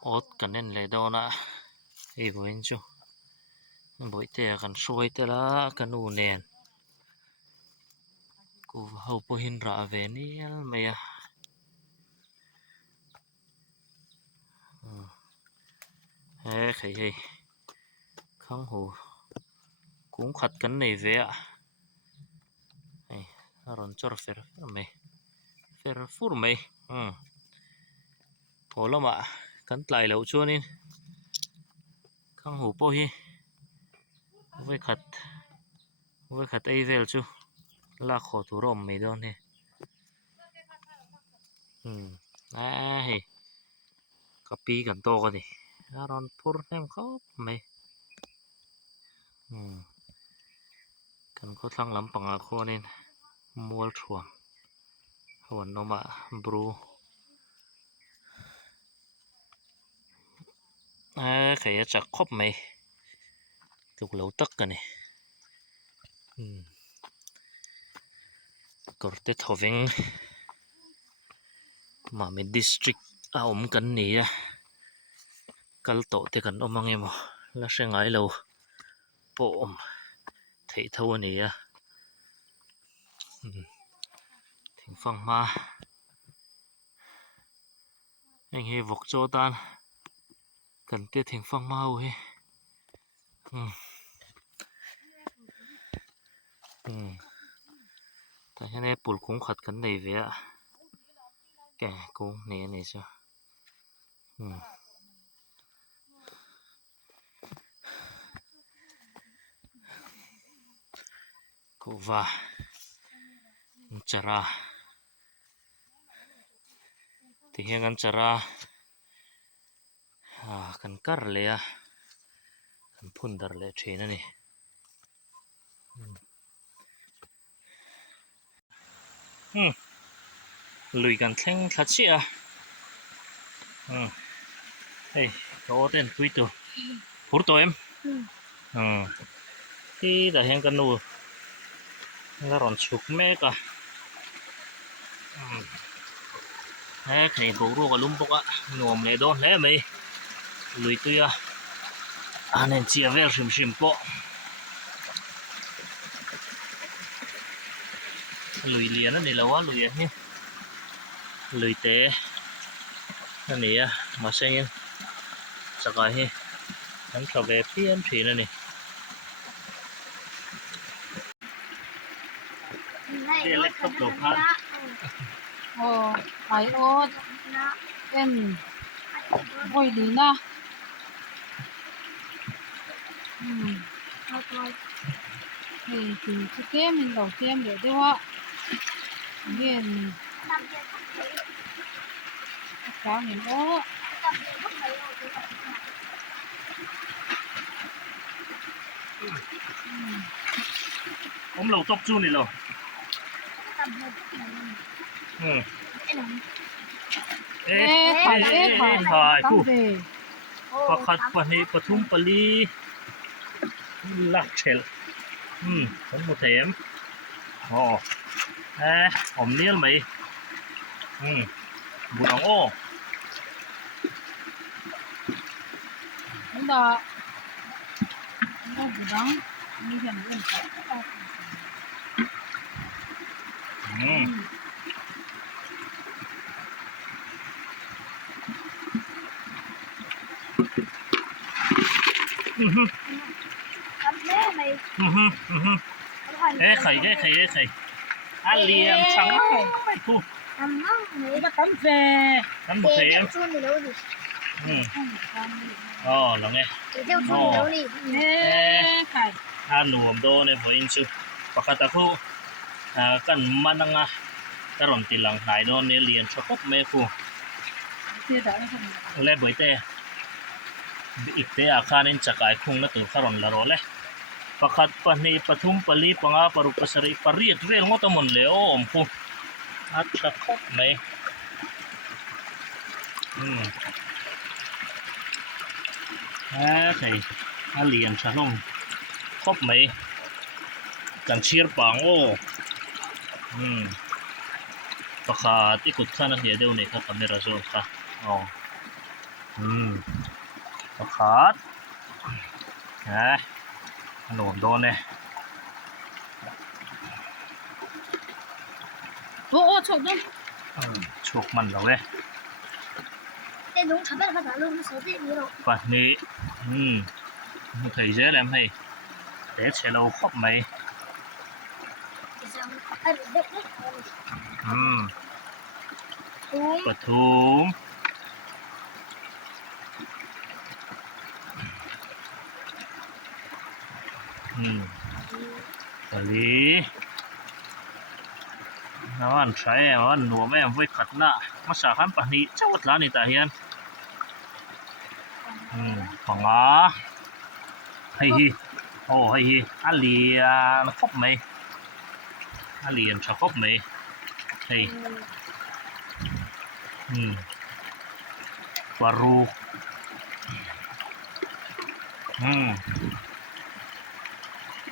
ốt cần nên lấy đâu nè ý của anh chú bội tè cần xuôi tè lá cần u nền cô hậu bôi hình rõ về ní mày à ê khỉ hì không hồ cũng khát cắn này về à này rồi cho phê phur mày hồ lắm ạ cắn lại lâu chưa nên không hồ bôi hi với khát ấy về chú là khó thủ rồng mày đâu nè hì copyกันโตกันดิรอนพูดแนมเขาไม่กันก็ทั้งลำปังอาโคนี่มัวชัวหัวนนมาบรูใครจะครบไหมถูกเหลาตักกันนี่ก็ได้ทวิงมาไม่ดิสตริกเอาอมกันนี่อะกัลโตเตกันอมังเอมแล้วเสียงไงเราปอมเทเท่านี้อะถึงฟังมาเองเฮวกโจตันกันเตถึงฟังมาเว้ยแต่แค่นี้ปุ่นคงขัดกันได้เว้ยแกกูเนี่ยจ้ะกูว่าจะราที่เฮกันจะรากันกัดเลยอะกันพุ่นดาร์เลยเทนั่นนี่ลุยกันแข่งขัดเชียเฮ้ยโตเต้นคุยตัวพูดตัวเอ็มที่แต่เฮกันนูแล้วร้อนชุกแม่ก็ใครพวกรู้กันลุ่มพวกอะหนุ่มเลยโดนแล้วไหมลุยตัวอันนี้เจียเวลชิมปะลุยเลียนั่นนี่แล้ววะลุยนี่ลุยเตะนั่นนี่อะมาเช่นสักไอ้นั่นชอบแบบพี่อันผีนั่นนี่เรียนเล็กตบโลกพัดไอโอ๊ตเป็นโอ้ยดีนะเฮ้ยถึงจะเกมมันเราเกมเดี๋ยวด้วยว่าเรียนสาวเห็นโอ้ผมเราตบจูนี่เหรอถ่ายคู่ประคัดปนีปทุมปลีลักเชลผมหมดเต็มอมเนี้ยไหมบุญองโอ้นั่นด่าบุญองมีเห็นเรื่องไข่อันเลี้ยงช่างไม่ถูกนี่ก็ตั้งเฟตั้งเฟมแล้วไงไข่หนุ่มโดนเนี่ยพออินซูปกติคู่กันมันนั่งกระรอนตีหลังหายโดนเนี่ยเลี้ยงชอบแม่คู่เล่บ่อยเตะอีกเตะอาคารนี้จะกลายคุ้งนั่นตัวกระรอนละร้อยเลยประคัดปนีปทุมปลีปังอาปรุปสริปรีดเรียงงดตมันเลยอมคู่อัดตะคบไหมใช่เลียนชาลงครบไหมกันเชียร์ปังโอ้ Pakat ikut ka na hiya daw ni ka kamera zone ka. Oh. Pakat. Ano doon eh. Oo, chok doon. Chok man daw eh. Nung thằng bé phải đợi luôn số tiền nhiều rồi. Và ni một thời gian em hay để xe lâu khóc mày Anh biết đấy. Đúng. và thùng và lý nó ăn trái em ăn nùa em với khát nạ mà sao hắn bà ni chắc vật lá này ta hiền khoảng á hay hi hay hi ăn lì nó khóc mày ăn lì ăn cho khóc mày hay baru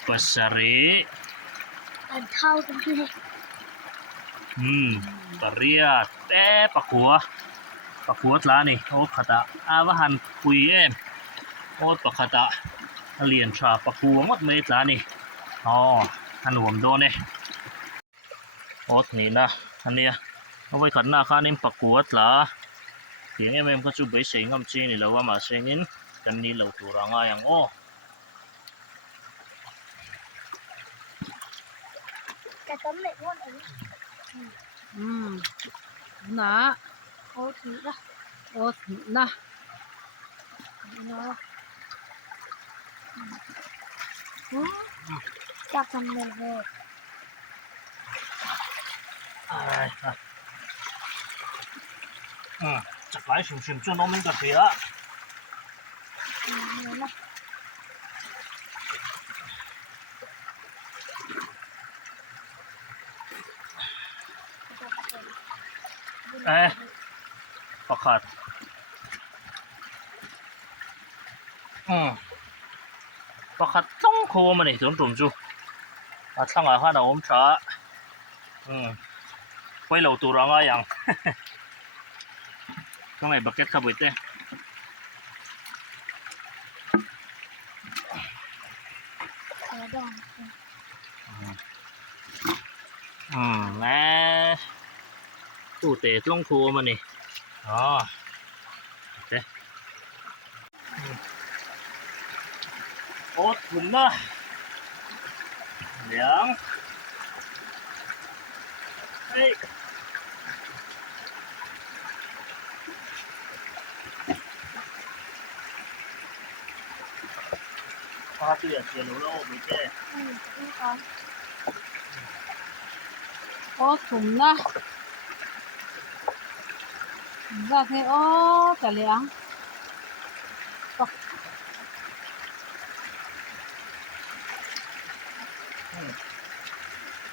pasare Anh thao cũng như paria te pakuat la ni o khata awahan pui em o pakata alien tra paku ngot me tla ni anuam do ne ot ni na ania o vai khatna khanin pakuat la tiếng em có chú bấy sấy ngâm chi này lâu mà sấy nín cần đi lâu tủ ra ngay ang o cái tấm này ngon ấy. Na. Ô thì đó. Ô, na. Nó. Chắc tấm này rồi. chắc lại xìm cho nó mình cà phê pakat pakat tong ko mà này tốn tốn chú thằng à hana ôm trả quay lâu tủ ra ngay yang cái này bucket ka buite nè tủ tệ long khô mà nè ok ốt thùng đó liang hey tiền tiền lúa lô bị chê Ô, thùng na. Ra thế ô, cả liang.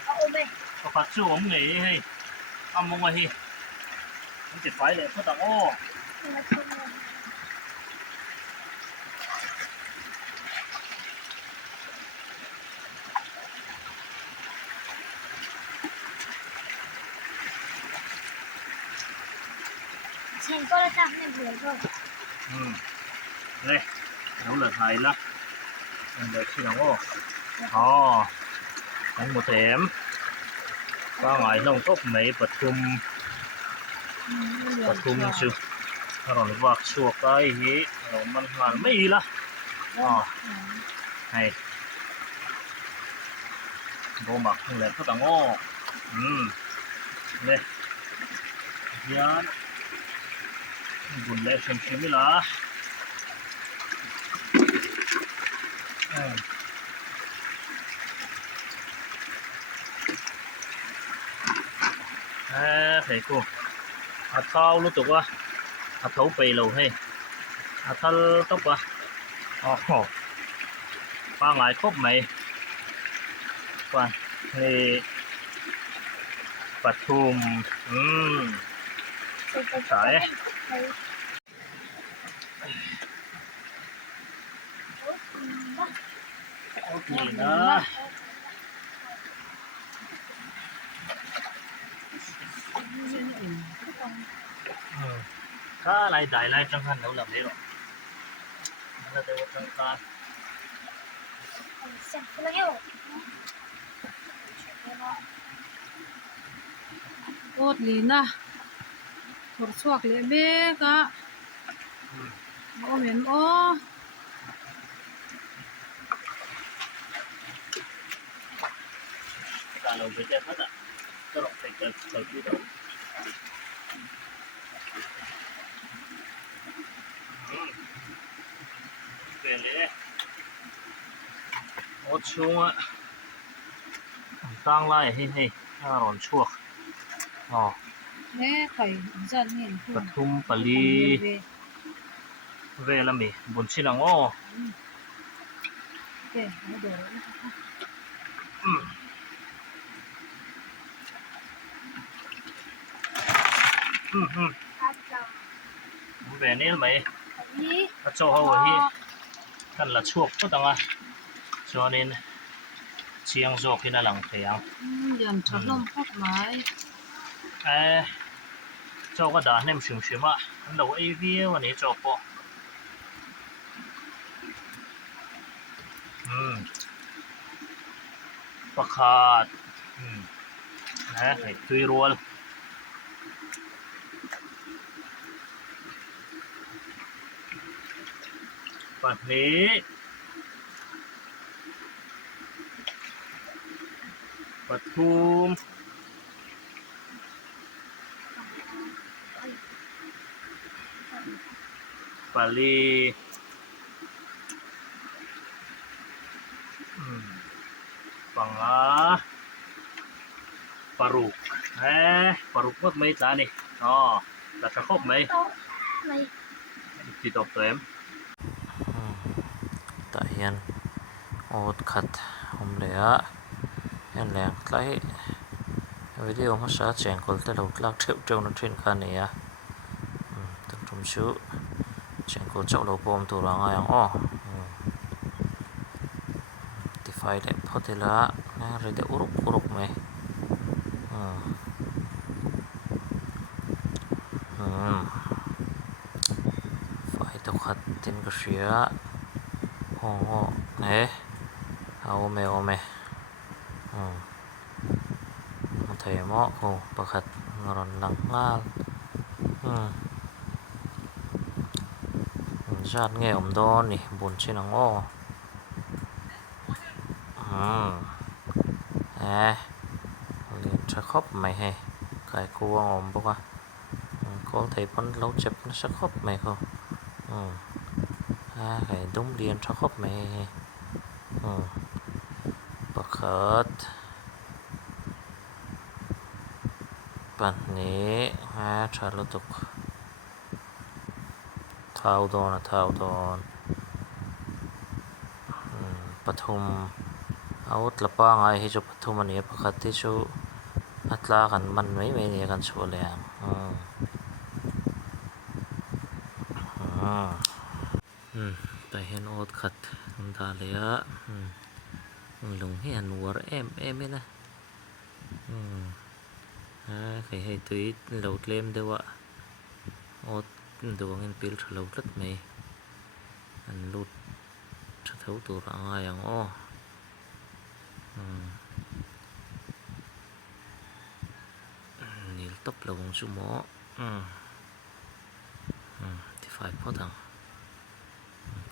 Ô mày. có phát chú ống nghỉ hay ăn mông hay anh chỉ phải để có tặng ô Thành có là tặng này vừa rồi. đây nấu là hay lắm anh để khi nào ô anh một thèm qua ngoài nông cốc mấy bật thum chứ rồi nó vạc chuột cái gì rồi mình hoàn mấy lá này bố mặc không lẽ có tặng ô đây yan bún lẽ xem phim là thầy cô thao lúc tục á thấu bì lầu hay thal tóc á ba ngày cốp mày quan thì bật thùm phải nhìn đó cá lại đại lại trong hành đâu làm đấy rồi là đều trong cá 想出来哟。 ốt lina một suộc lệ bê cả ô mềm ô cá lâu bây giờ hết à cái loại phải cần phải chú đâu về lẽ ốt chuông á tăng lại hay còn chuộc nè phải dần nhìn Pathum Pali về làm gì buồn xin lòng ô kệ nó đổ về nên mày 咦， cho hậu hi cần là chuộc có tăng à cho nên chiang ruột khi là lòng thèm dần cho lông phát mái cho cái đàn nem sườn sườn mà đầu AV mà này cho po bạc hạt này tùy luôn bát ní Pathum Pali Panga Paruk Paruk mất mấy ta này là sẽ khóc mấy 都没 thì đọc tụi em tại hiện ốt khát hôm đấy á hiện làng lấy video mà sẽ chèn còn tới đầu lạc triệu trâu nó trên cái này á tập trung chú chèn còn chậu đầu bom tủ là ngay thì phải đẹp hơn thế là rồi để urup mày phải tập khát trên cái xía nè ôm mày thầy mọ bạc hạt ngon lắm ngal giặt nghe ẩm đo nè buồn trên nắng ô liền sẽ khóc mày hè cái cô ẩm bốc à có thấy con lâu chập nó sẽ khóc mày không cái đúng liền sẽ khóc mày bạc hạt bảnนี้ชาลตุกเท้าโดนปฐุมเอาตละป้าไงให้จุปฐุมอันนี้ปกติชูอัตลากันมันไม่เนี่ยกันชัวร์เลยแต่เห็นโอ๊ตขัดน้ำตาเลยอ่ะลงให้อันวัวเอ็มไม่นะcái hay tùy lâu lên đâu ạ ốt đồ ngân pil trở lâu rất mày anh lụt trở thấu tủ ra ngoài ang ô níl tóc lâu chú mỏ thì phải có thằng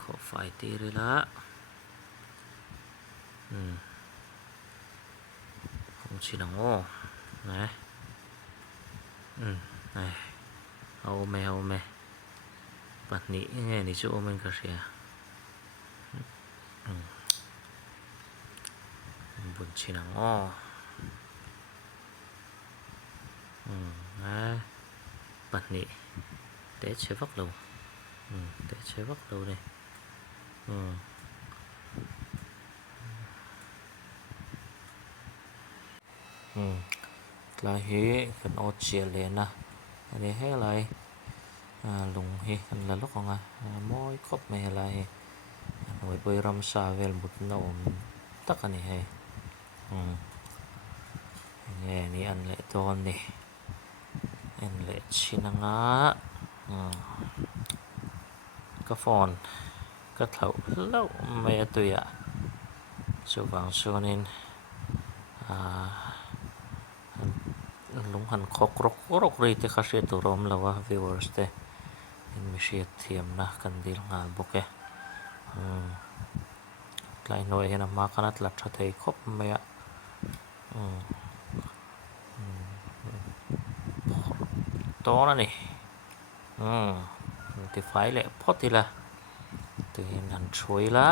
khó phải tì rồi lá không chỉ là ô này này ôm mẹ bật nỉ nghe nỉ chỗ mình cả xìa buồn chỉ là ngô bật nỉ để chế vắt lâu để chế vắt lâu đây là hi cần ốt chia lên nè anh ấy hay lại lùng hi anh là lúc còn môi cốc mày lại ngồi bơi ram sa về một nấu tất cả này hay nghe này ăn lại to này en le chinanga ka phone ka thau lo me tuya chu wang chuanin lung han khok rok ri te kha hriat tur awm lo a viewers te in mi hriat thiam na kan dil ngal bawk e tlai hnuai hian a hma khan a tla tha thei khawp mai a tawn ani ti fai leh phawt hi la tuin an thui la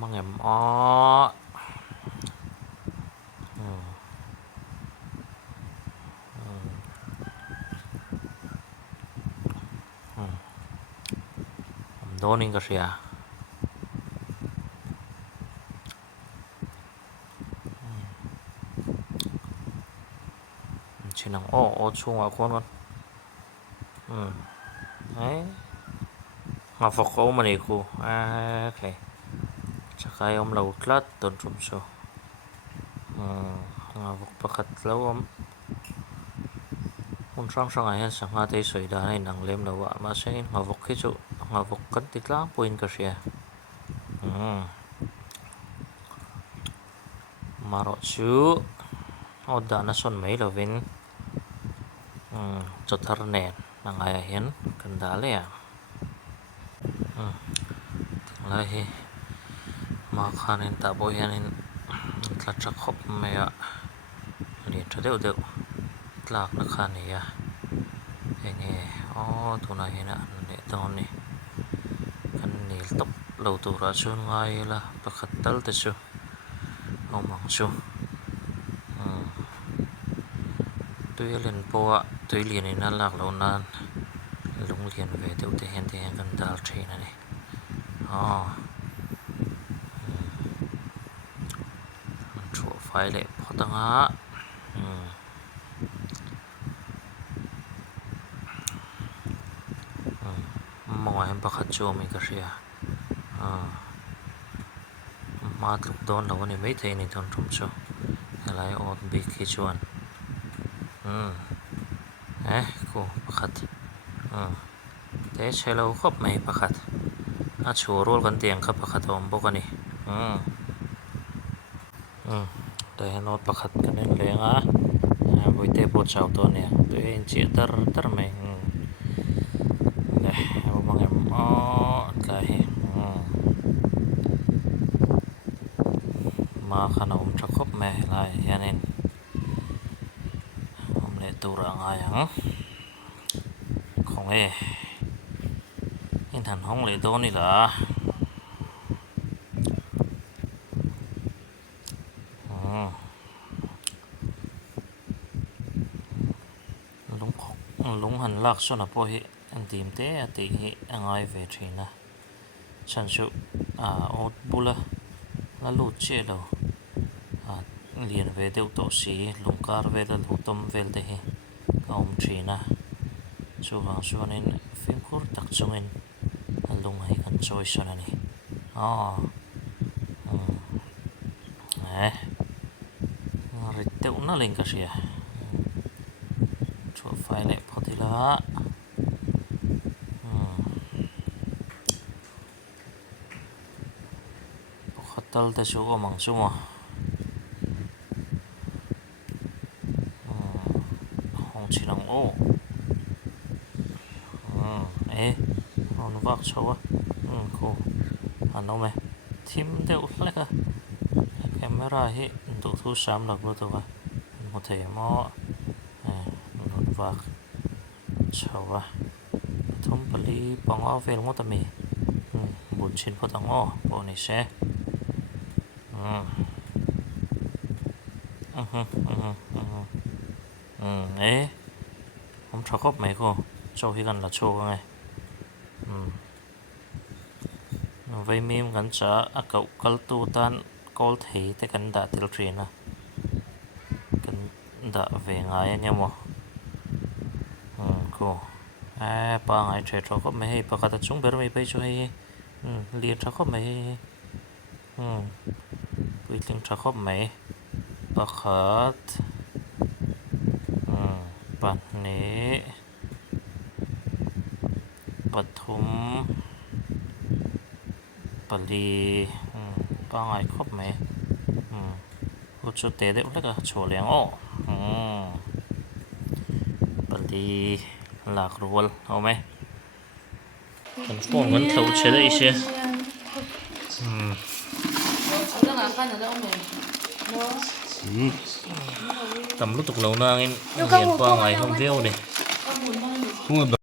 mang em o doning ka ria chinang o chunga khon kon ấy mà phật khổ mà này cô okay chắc ai ông lâu lát tuần trùm số vật pakhat lâu ông un sang sang ai sang ha te soi da này nang lem lâu mà sẽ mà vật khi chỗ mà vật cắn tít lá point cái gì mà rồi chú ở đó nó son mấy là vin cho thar nè nang ai hiền cần đá lẹ lại mà khăn nên ta bôi hiền nên là chắc khóc mẹ ạ liền cho đều đều lạc nó khăn này à cái này tụi này hiền ạ để tao này cái này tóc lâu tụi ra xuống ngay là bắt khát tới tới xuống ông mong xuống tuy liền po ạ tuy liền này nó lạc lâu nan lúng liền về tiêu thì hiện gần đào trên này chỗ phải lệ phó tăng á mong em bắt khách chỗ mình cái gì mà lúc đó là này mấy thầy này thằng trộm số lại ổn bị khi chuan cô bắt khách thế chơi lâu khóc mày bắt khách chú rôl gần tiền khắp bắt khách ổn bốc anh đây nó bắt khách cái này lên á với tế bột chảo to nè tôi anh chị tар mày đây mong em đây mà khả năng chắc khóc mày lại hiện nên hôm nay tôi ra ngay hả không hề thành không lấy đó này là lúng hành lạc số nào po hi anh tìm thế à tí hi anh ai về trên à sản xuất ốt bula là lụt chết đâu liền về tiêu tổ sĩ lúng car về là lụt tôm về thế hi ông trên à số hàng số nên phim cốt đặc trưng nên lúng hay cần chơi sao này rồi tiêu nó lên cái gì à chỗ phải lại phô thì là khát tal ta số có mảng số mà không chỉ là nó vác số á cô nó mày thím đều lại cả camera hi tụ thu sám là của tôi một thể mò nó vác số á thông bali bằng áo về ngót tầm mì buồn chín phật tăng ó bộ này sẽ không cho khóc mấy cô cho khi gần là cho ngay vậy mìm gần chả cậu câu tu tan câu thấy thế cần đã tiêu truyền à cần đã về ngay anh em cô ba ngày chơi cho khóc mấy ba cái chúng bữa mấy bây cho hay liền cho khóc mấy quy trình cho khóc mấy ประคัดปัตนี้ปทุมปลีป้าไงครบไหมพูดชุดเตะได้แล้วก็โชว์เลี้ยงอ้อปลีหลากรัวเอาไหมกันฟ้องกันเท่าเชื่อได้อีเชี่ยtầm lúc tục lâu na em hiện qua ngày không view này